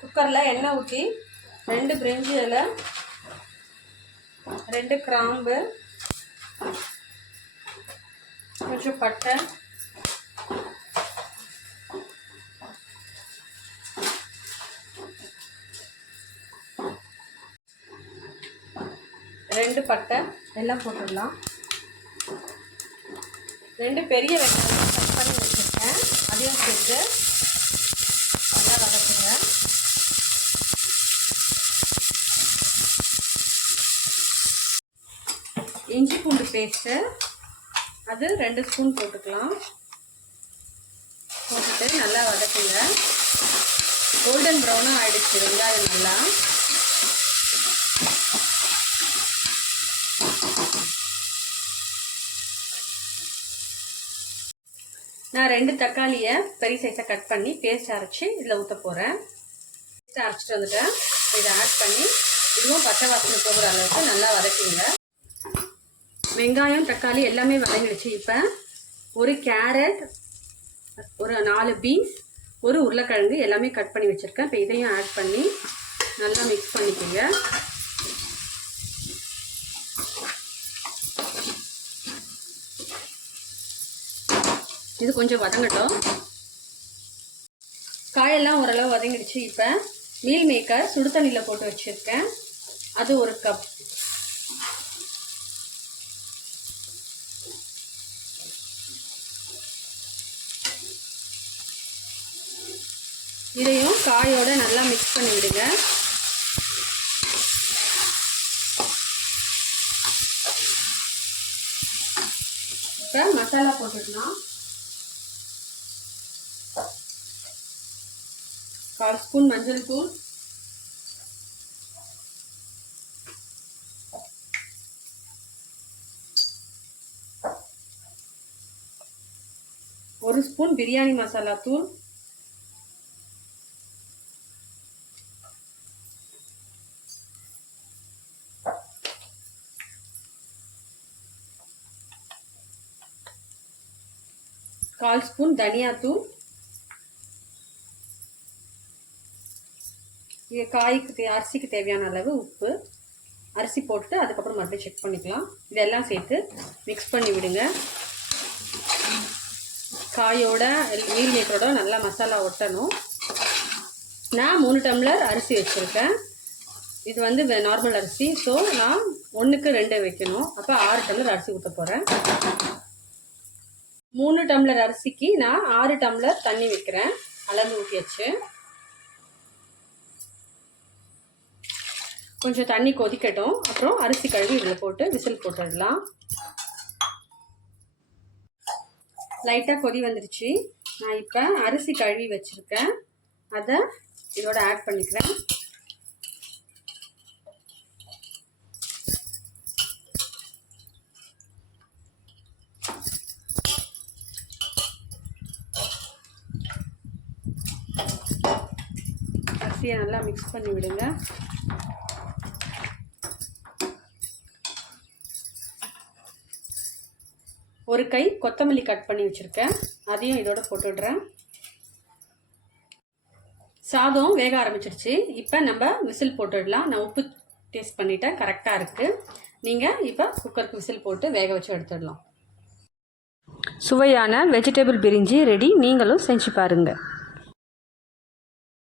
குக்கரில் எண்ணெய் ஊற்றி 2 பிரிஞ்சி இலை, 2 கிராம்பு, கொஞ்சம் பட்டை, ரெண்டு பட்டை எல்லாம் போட்டுடலாம். 2 பெரிய வெங்காயம் கட் பண்ணி வச்சுருக்கேன், அதையும் சேர்த்து நல்லா வதக்குங்க. இஞ்சி பூண்டு பேஸ்ட்டு அது 2 ஸ்பூன் போட்டுக்கலாம். போட்டுட்டு நல்லா வதக்குங்க. கோல்டன் ப்ரௌனாக ஆகிடுச்சு வெங்காயம் நல்லா. நான் 2 தக்காளியை பெரிய சைஸாக கட் பண்ணி பேஸ்ட் அரைச்சி இதில் ஊற்ற போகிறேன். பேஸ்ட் அரைச்சிட்டு வந்துட்டேன். இதை ஆட் பண்ணி இதுவும் பச்சை வாசனை போகிற அளவுக்கு நல்லா வதக்கிங்க. வெங்காயம் தக்காளி எல்லாமே வதங்கிடுச்சு. இப்போ ஒரு கேரட், ஒரு 4 பீன்ஸ், ஒரு உருளைக்கிழங்கு எல்லாமே கட் பண்ணி வச்சுருக்கேன். இப்போ இதையும் ஆட் பண்ணி நல்லா மிக்ஸ் பண்ணிக்கோங்க. இது கொஞ்சம் வதங்கட்டும். காயெல்லாம் ஓரளவு வதங்கிடுச்சு. இப்போ மீல் மேக்கர் சுடு தண்ணியில் போட்டு வச்சுருக்கேன், அது 1 கப். இதையும் காயோட நல்லா மிக்ஸ் பண்ணி விடுங்க. இப்போ மசாலா போட்டுக்கலாம். 1/4 ஸ்பூன் மஞ்சள் தூள், 1 ஸ்பூன் பிரியாணி மசாலா தூள், 1/4 ஸ்பூன் தனியா தூள். இது காய்க்கு அரிசிக்கு தேவையான அளவு உப்பு, அரிசி போட்டுட்டு அதுக்கப்புறம் மறுபடியும் செக் பண்ணிக்கலாம். இதெல்லாம் சேர்த்து மிக்ஸ் பண்ணி விடுங்க. காயோட மீல் மேக்கரோட நல்லா மசாலா ஒட்டணும். நான் 3 டம்ளர் அரிசி வச்சுருக்கேன். இது வந்து நார்மல் அரிசி. ஸோ நான் 1க்கு 2 வைக்கணும். அப்போ 6 டம்ளர் அரிசி ஊற்ற போகிறேன். 3 டம்ளர் அரிசிக்கு நான் 6 டம்ளர் தண்ணி வைக்கிறேன். அளந்து ஊற்றியாச்சு. கொஞ்சம் தண்ணி கொதிக்கட்டும். அப்புறம் அரிசி கழுவி இதில் போட்டு விசில் போட்டுடலாம். லைட்டாக கொதி வந்துருச்சு. நான் இப்போ அரிசி கழுவி வச்சுருக்கேன், அதை இதோட ஆட் பண்ணிக்கிறேன். அரிசியை நல்லா மிக்ஸ் பண்ணி விடுங்க. ஒரு கை கொத்தமல்லி கட் பண்ணி வச்சுருக்கேன், அதையும் இதோட போட்டுடுறேன். சாதம் வேக ஆரம்பிச்சிருச்சு. இப்போ நம்ம விசில் போட்டுடலாம். நான் உப்பு டேஸ்ட் பண்ணிட்டேன், கரெக்டாக இருக்குது. நீங்கள் இப்போ குக்கருக்கு விசில் போட்டு வேக வச்சு எடுத்துடலாம். சுவையான வெஜிடபிள் பிரிஞ்சி ரெடி. நீங்களும் செஞ்சு பாருங்கள்.